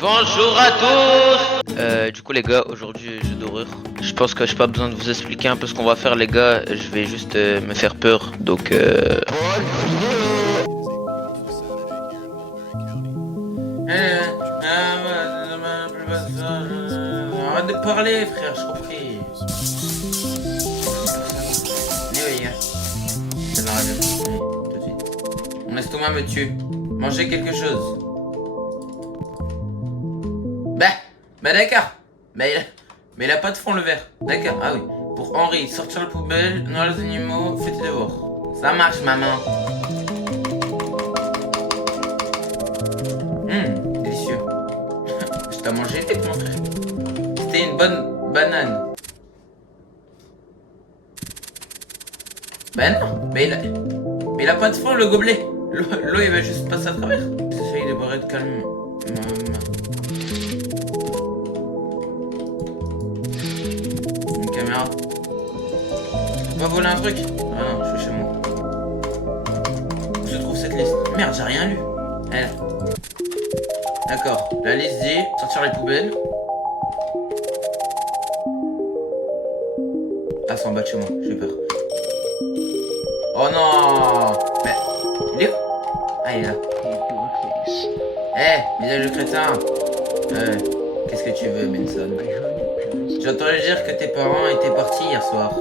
Bonjour à tous. Du coup les gars, aujourd'hui jeu d'horreur. Je pense que j'ai pas besoin de vous expliquer un peu ce qu'on va faire les gars. Je vais juste me faire peur. Donc Arrête de parler, frère, je compris. Mais oui, gars. C'est la radio. Allez, tout de suite. Mon estomac me tue. Manger quelque chose. Bah d'accord. Mais il a pas de fond le verre. D'accord, ah oui. Pour Henri, sortir la poubelle, noyer les animaux, fais tes devoirs. Ça marche, maman. Délicieux. Je t'ai mangé, t'es mon frère. C'était une bonne banane. Ben non, mais il a pas de fond le gobelet. L'eau il va juste passer à travers. J'essaye de boire de calme. Une caméra. On va voler un truc. Ah non, je suis chez moi. Où se trouve cette liste? Merde, j'ai rien lu. Elle. D'accord, la liste dit sortir les poubelles. Ah, c'est en bas de chez moi, j'ai peur. Oh non! Mais. Il est où? Ah, il est là. Eh, visage de crétin! Qu'est-ce que tu veux, Benson? J'ai entendu dire que tes parents étaient partis hier soir.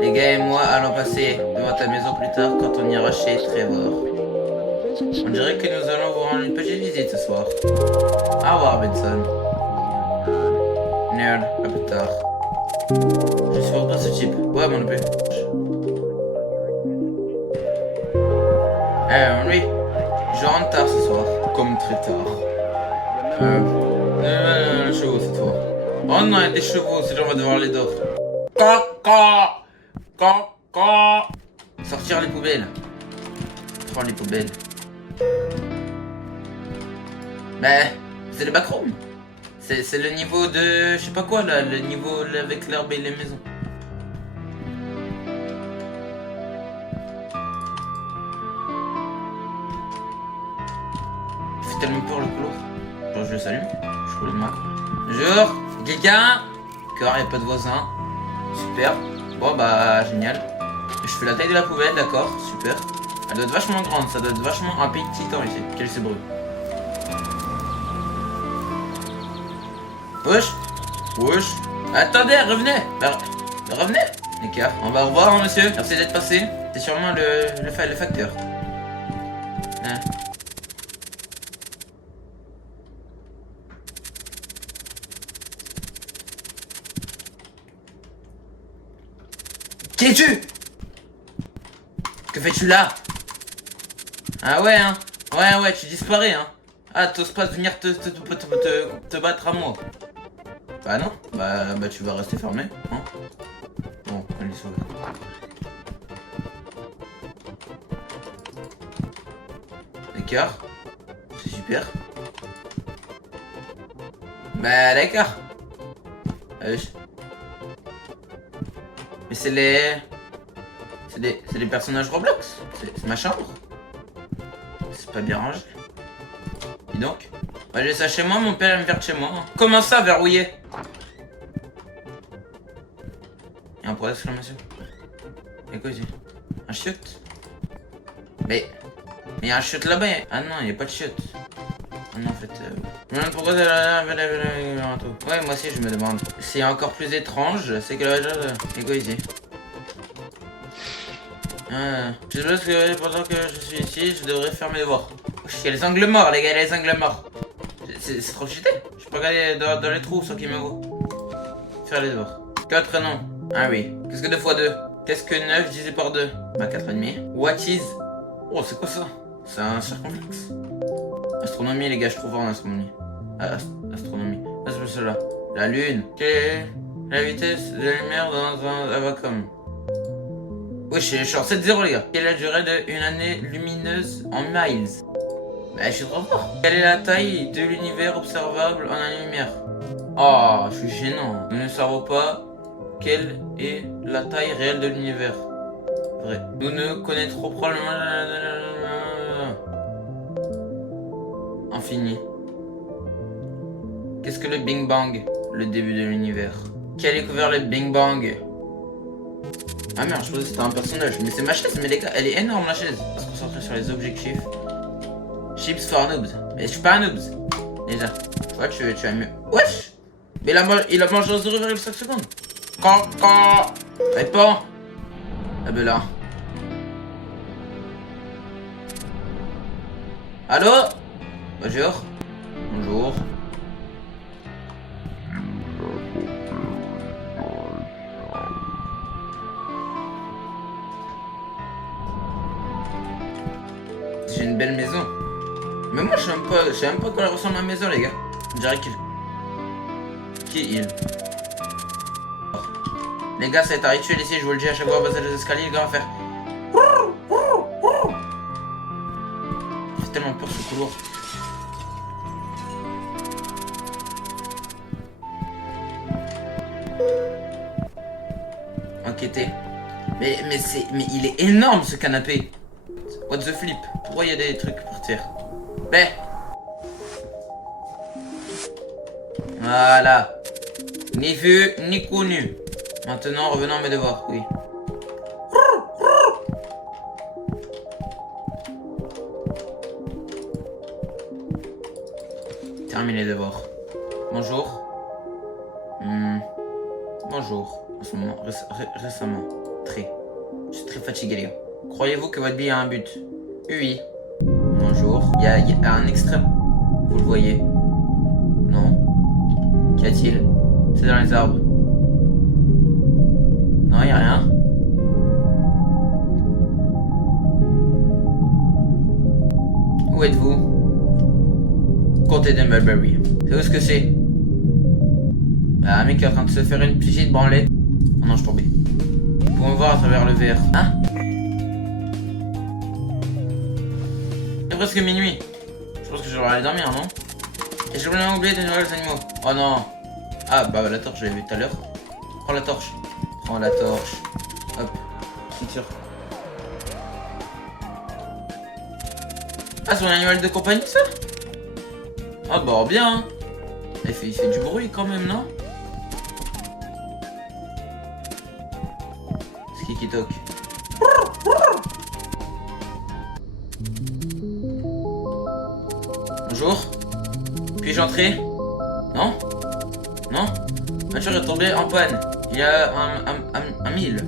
Les gars et moi allons passer devant ta maison plus tard quand on ira chez Trevor. On dirait que nous allons vous rendre une petite visite ce soir. Au revoir, Benson. Nerd, à plus tard. Je supporte pas ce type. Ouais, mon épée. Oui. Je rentre tard ce soir. Comme très tard. Les chevaux cette fois. Oh non, il y a des chevaux, c'est là on va devoir les dehors. Caca! Caca! Sortir les poubelles. Prends les poubelles. Bah, c'est le backroom. C'est le niveau de... je sais pas quoi là, le niveau avec l'herbe et les maisons. Il fait tellement peur le couloir. Genre je le salue, je roule de main. Bonjour, quelqu'un? D'accord, y'a pas de voisins. Super. Bon bah génial. Je fais la taille de la poubelle, d'accord, super. Elle doit être vachement grande, ça doit être vachement un petit temps ici. Quel est ce bruit? Wesh. Wesh. Attendez, revenez. Revenez. D'accord, on va au revoir hein, monsieur. Merci d'être passé. C'est sûrement le facteur. Hein. Qui es-tu? Que fais-tu là? Ah ouais hein. Ouais, tu disparais hein. Ah, t'oses pas venir te battre à moi. Bah non, bah tu vas rester fermé, hein. Bon, allez sauver. D'accord. C'est super. Bah d'accord. Mais c'est les... C'est des personnages Roblox. C'est ma chambre. C'est pas bien rangé. Dis donc. Bah j'ai ça chez moi, mon père aime faire chez moi. Comment ça, verrouillé? Y'a un point d'exclamation. Y'a quoi ici? Un chiotte? Mais y'a un chiotte là-bas. Ah non, y'a pas de chiotte. Ah non, en fait... Je me demande pourquoi c'est là... Ouais, moi aussi je me demande. C'est encore plus étrange, c'est que la... Y'a quoi ici? Je suppose que pendant que je suis ici, je devrais faire mes devoirs. Il y a les angles morts, les gars, les angles morts. C'est trop cheaté. Je peux regarder dans les trous sans qu'ils me voient. Faire les devoirs. 4 non. Ah oui. Qu'est-ce que 2 x 2? Qu'est-ce que 9 divisé par 2? Bah 4,5. What is... Oh, c'est quoi ça? C'est un circonflexe. Astronomie, les gars, je trouve fort en astronomie. Astronomie. Ah, c'est cela. La lune. Quelle est la vitesse de la lumière dans un vacuum? Oui, je suis en 7-0 les gars. Quelle est la durée d'une année lumineuse en miles? Bah, je suis trop fort. Quelle est la taille de l'univers observable en année-lumière? Oh, je suis gênant. Nous ne savons pas quelle est la taille réelle de l'univers. Vrai. Nous ne connaîtrons probablement... Infini. Qu'est-ce que le Big Bang? Le début de l'univers. Qui a découvert le Big Bang? Ah merde, je pensais que c'était un personnage. Mais c'est ma chaise, mais les gars, elle est énorme la chaise. On va se concentrer sur les objectifs. Chips for noobs. Mais je suis pas un noobs. Déjà. Tu vois, tu as mieux. Wesh! Mais il a mangé en 0,5 secondes. Quand. Réponds. Ah ben là. Allô? Bonjour. Bonjour. J'ai une belle maison. Mais moi je sais même pas quoi ressemble ma maison les gars. On dirait qu'il... Qui il? Les gars, c'est un rituel ici, je vous le dis à chaque fois, on va passer les escaliers, les gars, on va faire... Il fait tellement peur ce couloir. Enquêter. Mais il est énorme ce canapé. What the flip? Pourquoi il y a des trucs par terre? Ben. Voilà. Ni vu, ni connu. Maintenant, revenons à mes devoirs, oui. Terminé les devoirs. Bonjour. Bonjour. En ce moment, récemment. Très. Je suis très fatigué, les gars. Croyez-vous que votre vie a un but? Oui. Bonjour. Il y a un extrême. Vous le voyez? Non. Qu'y a-t-il? C'est dans les arbres. Non, y a rien. Où êtes-vous? Comté de Mulberry. C'est où ce que c'est? Bah, un mec qui est en train de se faire une petite branlette. Oh non, je suis tombé. Vous pouvez me voir à travers le verre. Hein? C'est presque minuit. Je pense que je vais aller dormir, non? Et je voulais oublier de nourrir les animaux. Oh non. Ah, bah la torche, j'avais vu tout à l'heure. Prends la torche. Prends la torche. Hop. Ceinture. Ah, c'est mon animal de compagnie, ça? Ah, bah, bien. Il fait du bruit quand même, non? C'est qui toque? Bonjour. Puis-je entrer? Non? Non? Ma voiture est tombée en panne. Il y a un mille.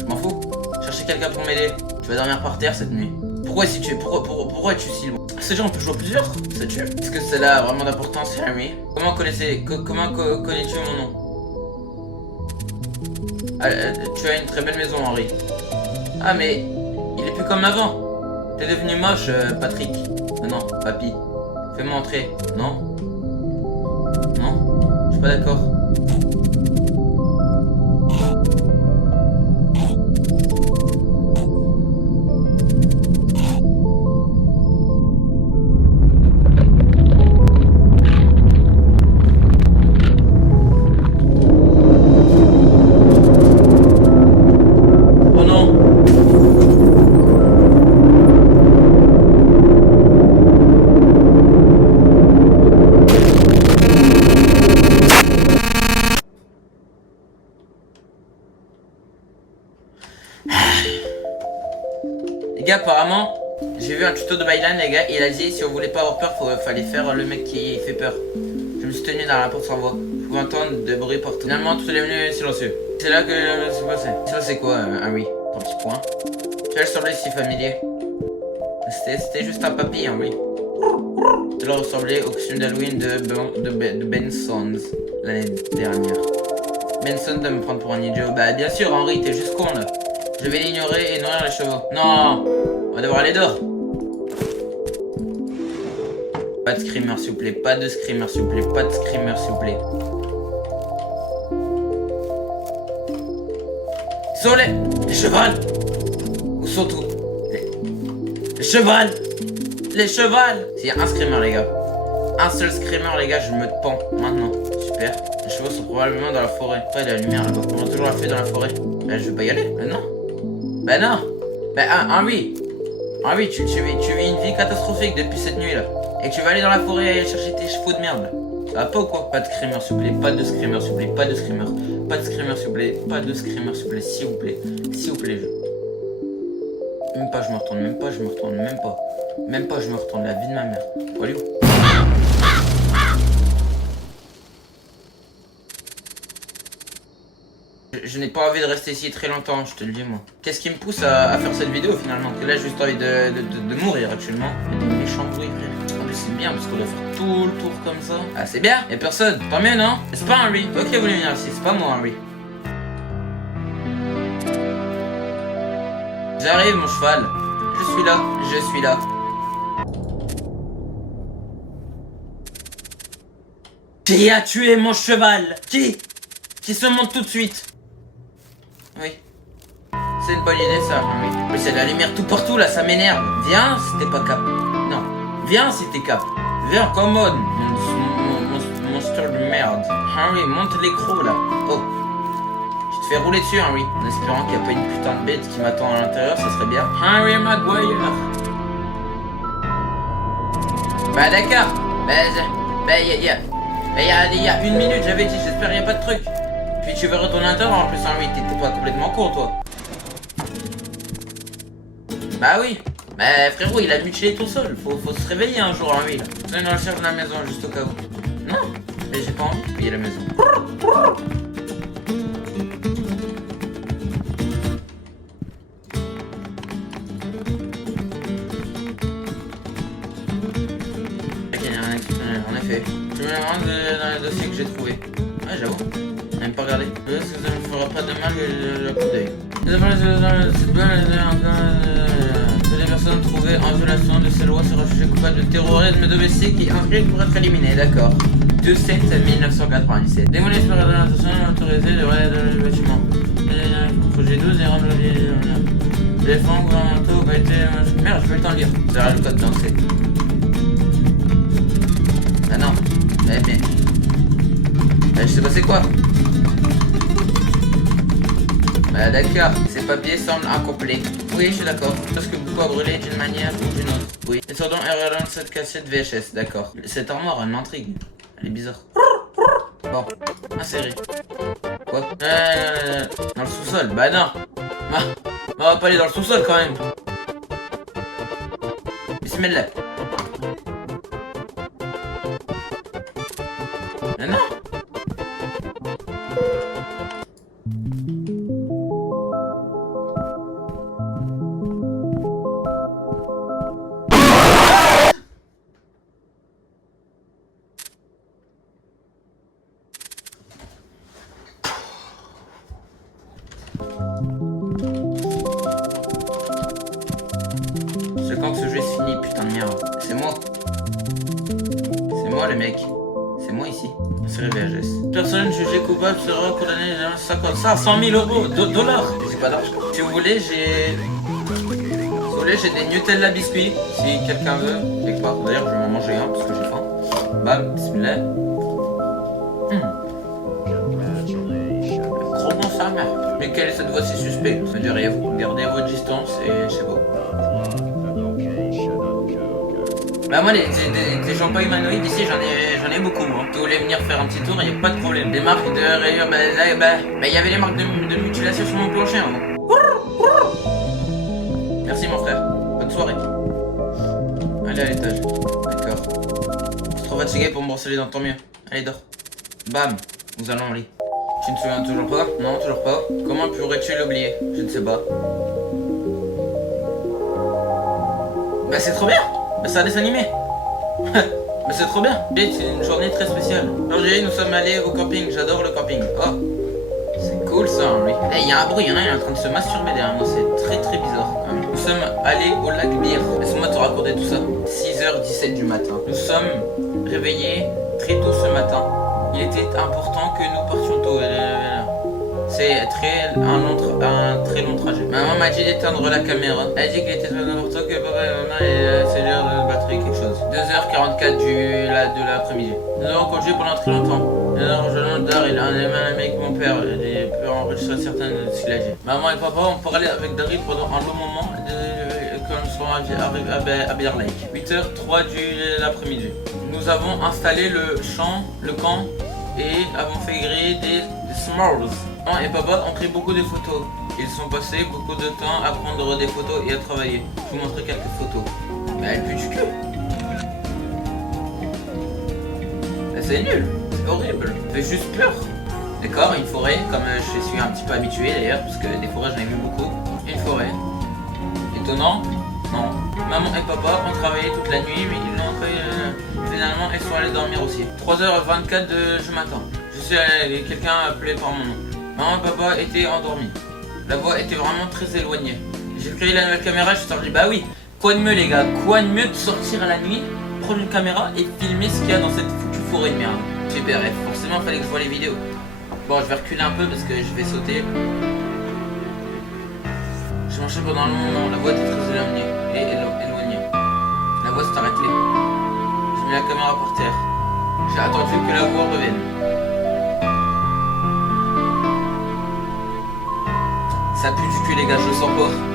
Je m'en fous. Chercher quelqu'un pour m'aider. Tu vas dormir par terre cette nuit. Pourquoi es-tu si loin? Ces gens on peut jouer plusieurs? Ça tue. Est-ce que cela a vraiment d'importance, Harry? Comment connais-tu mon nom? Tu as une très belle maison, Henry. Ah mais il est plus comme avant. T'es devenu moche, Patrick. Non, papy. Fais-moi entrer. Non? Non? Je suis pas d'accord. Les gars, apparemment, j'ai vu un tuto de Bylan, les gars, il a dit si on voulait pas avoir peur, fallait faire le mec qui fait peur. Je me suis tenu dans la porte sans voix. Je pouvais entendre des bruits partout. Finalement, tout est devenu silencieux. C'est là que c'est passé. Ça, c'est quoi, Henry? Ton petit point. Tu as semblé si familier. C'était juste un papy, Henry. Cela ressemblait au costume d'Halloween de Benson's l'année dernière. Benson doit me prendre pour un idiot. Bah, bien sûr, Henry, t'es juste con là. Je vais l'ignorer et nourrir les chevaux. Non, on va devoir aller dehors. Pas de screamer s'il vous plaît, pas de screamer s'il vous plaît, pas de screamer s'il vous plaît. Sont les chevals. Où sont tous les chevals? Les chevals. S'il y a un screamer les gars, un seul screamer les gars, je me pends maintenant. Super. Les chevaux sont probablement dans la forêt. Après il y a la lumière là-bas. On a toujours la fée dans la forêt. Là, je vais pas y aller. Non. Bah non. Bah Henry. Henry, tu vis une vie catastrophique depuis cette nuit là. Et que tu vas aller dans la forêt et aller chercher tes chevaux de merde. Ça va pas ou quoi? Pas de screamer s'il vous plaît, pas de screamer s'il vous plaît, pas de screamer. Pas de screamer s'il vous plaît, pas de screamer s'il vous plaît, s'il vous plaît. S'il vous plaît, Même pas je me retourne, même pas je me retourne, même pas. Même pas je me retourne, la vie de ma mère. Faut aller où? Je n'ai pas envie de rester ici très longtemps, je te le dis moi. Qu'est-ce qui me pousse à faire cette vidéo finalement? Parce que là j'ai juste envie de mourir actuellement. Méchant bruit frère. En plus c'est bien parce qu'on doit faire tout le tour comme ça. Ah c'est bien, y'a personne, tant mieux non? C'est pas Henry. Ok vous voulez venir ici, c'est pas moi Henry. J'arrive mon cheval. Je suis là, je suis là. Qui a tué mon cheval? Qui se monte tout de suite? Oui. C'est une bonne idée ça, oui. Mais c'est de la lumière tout partout là, ça m'énerve. Viens si t'es pas cap. Non. Viens si t'es cap. Viens, commode. Monster de merde. Henry, monte l'écrou là. Oh. Tu te fais rouler dessus, Henry. En espérant qu'il n'y a pas une putain de bête qui m'attend à l'intérieur, ça serait bien. Henry Maguire. Bah d'accord. Il y a 1 minute, j'avais dit, j'espère qu'il n'y a pas de truc. Puis tu veux retourner à l'intérieur en plus, Henry, t'es pas complètement court, toi. Bah oui. Bah frérot, il a mutilé tout seul. Faut se réveiller un jour, Henry, là. Non, je cherche la maison, juste au cas où. Non, mais j'ai pas envie de payer la maison. Ok, il y a rien d'exceptionnel, en effet. Je me rends dans les dossiers que j'ai trouvés. Ouais, j'avoue. Même pas regardé. Est-ce que ça ne fera pas de mal le coup d'œil? Les personnes trouvées en violation de ces lois seraient jugées coupables de terrorisme domestique et inscrites pour être éliminées, d'accord. 2/7/1997. Démolir par l'attention autorisée de le bâtiment. Projet 12 et rendre les fonds gouvernementaux ont été... Merde, je peux le temps de lire. Ça le code danser. Ah non. Eh bien. Je sais pas c'est quoi. Bah d'accord, ces papiers semblent incomplets. Oui, je suis d'accord. Parce que beaucoup a brûlé d'une manière ou d'une autre. Oui. Et sur donc RLN cette cassette VHS, d'accord. Cette armoire, elle m'intrigue. Elle est bizarre. Bon, inséré. Quoi? Dans le sous-sol, bah non. On va pas aller dans le sous-sol quand même. Bismillah. Non. C'est quand que ce jeu se finit, putain de merde. C'est moi. C'est moi le mec. C'est moi ici. C'est VHS. Personne jugée coupable sera condamnée à 500 000 euros, dollars. J'ai pas d'argent. Si vous voulez, j'ai des Nutella biscuits. Si quelqu'un veut, quelque part. D'ailleurs, je vais m'en manger un parce que j'ai faim. Bam, bismillah. Gros bon sa mère. Mais quelle est cette voix si suspecte? Ne dites rien, vous gardez votre distance et c'est beau. Bah moi les gens pas humanoïdes ici j'en ai beaucoup moi. Si vous voulez venir faire un petit tour, y a pas de problème. Les marques de rayures, bah y avait les marques de mutilation sur mon plancher hein. Merci mon frère, bonne soirée. Allez à l'étage, d'accord. Je suis trop fatigué pour me brosser les dents, tant mieux. Allez dors. Bam, nous allons au lit. Tu ne te souviens toujours pas? Non, toujours pas. Comment pourrais-tu l'oublier? Je ne sais pas. Bah c'est trop bien. Bah c'est un dessin animé. Mais c'est trop bien. C'est une journée très spéciale. Aujourd'hui nous sommes allés au camping. J'adore le camping. Oh, c'est cool ça Henry. Eh, y a un bruit, y'en a un, il est en train de se masturber derrière moi. C'est très très bizarre. Nous sommes allés au lac Beer. Laisse-moi te raconter tout ça. 6h17 du matin. Nous sommes réveillés très tôt ce matin. Il était important que nous partions tôt. C'est un très long trajet. Maman m'a dit d'éteindre la caméra. Elle a dit qu'il était très important que papa et maman aient c'est l'heure de batterie quelque chose. 2h44 de l'après-midi. Nous avons conduit pendant très longtemps. Nous avons rejoint le Dar, il a un ami avec mon père. Il peut enregistrer certaines de ce qu'il a dit. Maman et papa ont parlé avec Daryl pendant un long moment. Quand nous serons arrivés à Bear Lake. 8h03 de l'après-midi. Nous avons installé le camp et avons fait griller des s'mores. Maman et papa ont pris beaucoup de photos. Ils sont passés beaucoup de temps à prendre des photos et à travailler. Je vous montrer quelques photos. Mais elle pue du cul. C'est nul, c'est horrible. Elle fait juste peur. D'accord, une forêt, comme je suis un petit peu habitué d'ailleurs, parce que des forêts j'en ai vu beaucoup. Une forêt. Étonnant? Non. Maman et papa ont travaillé toute la nuit, mais ils n'ont pas finalement ils sont allés dormir aussi. 3h24 du matin. Je suis allé, quelqu'un a appelé par mon nom. Maman et papa étaient endormis. La voix était vraiment très éloignée. J'ai créé la nouvelle caméra, je suis sorti. Bah oui, quoi de mieux les gars? Quoi de mieux de sortir à la nuit, prendre une caméra et filmer ce qu'il y a dans cette foutue forêt de merde. Super, forcément il fallait que je voie les vidéos. Bon, je vais reculer un peu parce que je vais sauter. J'ai marché pendant un long moment, la voix était très éloignée. La voix s'est arrêtée. J'ai mis la caméra par terre. J'ai attendu que la voix revienne. Ça pue du cul les gars, je le sens pas.